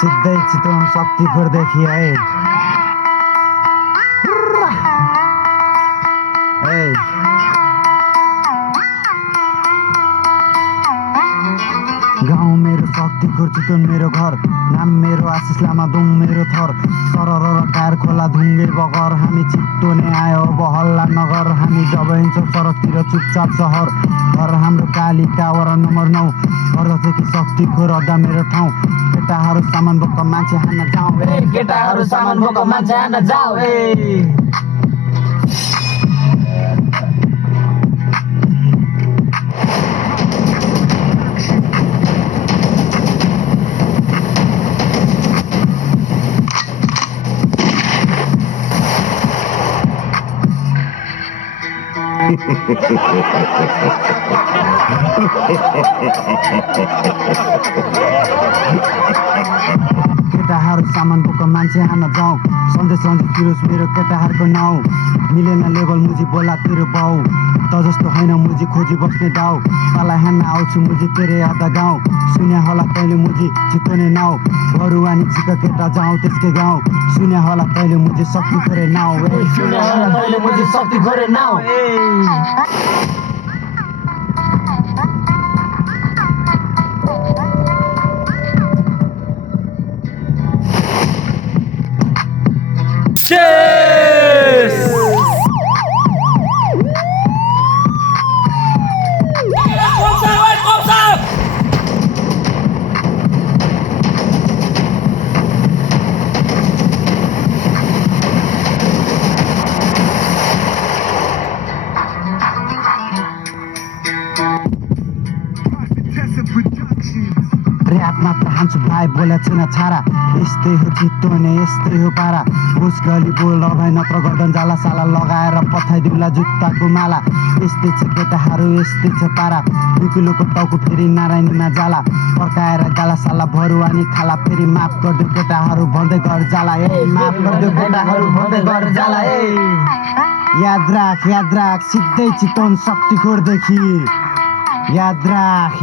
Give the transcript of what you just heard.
सिद्धै चितवन शक्तिखोरदेखि है गाउँ मेरो शक्तिखोर चितवन मेरो घर नाम मेरो आशिष लामा दुम मेरो थर सरर र कार खोला ढुङ्गे बगर हामी चितवने आयो अब हल्ला नगर हामी जब हिँड्छौँ सडकतिर चुपचाप सहर घर हाम्रो कालिका वडा नम्बर 9 गर्दछ कि शक्तिखोर अड्डा मेरो ठाउँ केटाहरू सामान बोक मान्छे हान्न जाउँ केटाहरू सामान बोक मान्छे हान्न जाऊ केटाहरू सामान बोक मान्छे हान्न जाउँ सन्देश तिरोस् मेरो केटाहरूको नाउँ मिलेन लेभल मुजी बोला तेरो बाउ त जस्तो होइन मुजी खोजी बस्ने दाउ तलाई हान्न आउँछु मुजी तेरे आधा गाउँ सुने होला तैँले मुजी चितवने नाउ बरुवानी चिक केटा जाउँ त्यसकै गाउँ सुने होला तैँले मुजी शक्तिखोरे नाउ सुने होला तैँले मुजी शक्तिखोरे नाउ ऱ्याप मात्र हान्छु भाइ बोल्या छैन छारा यस्तै हो चितवने यस्तै हो पारा होस गली बोल भाइ नत्र गर्दन जाला साला लगाएर पठाइदिउँला जुत्ताको माला यस्तै छ केटाहरू यस्तै छ पारा 2 किलोको टाउको फेरि नारायणीमा जाला पकाएर गाला साला भरुवानी खाला फेरि माफ गरिदियो केटाहरू भन्दै घर जाला माफ गरिदियो केटाहरू भन्दै घर जाला याद राख सिधै चितवन शक्तिखोरदेखि याद राख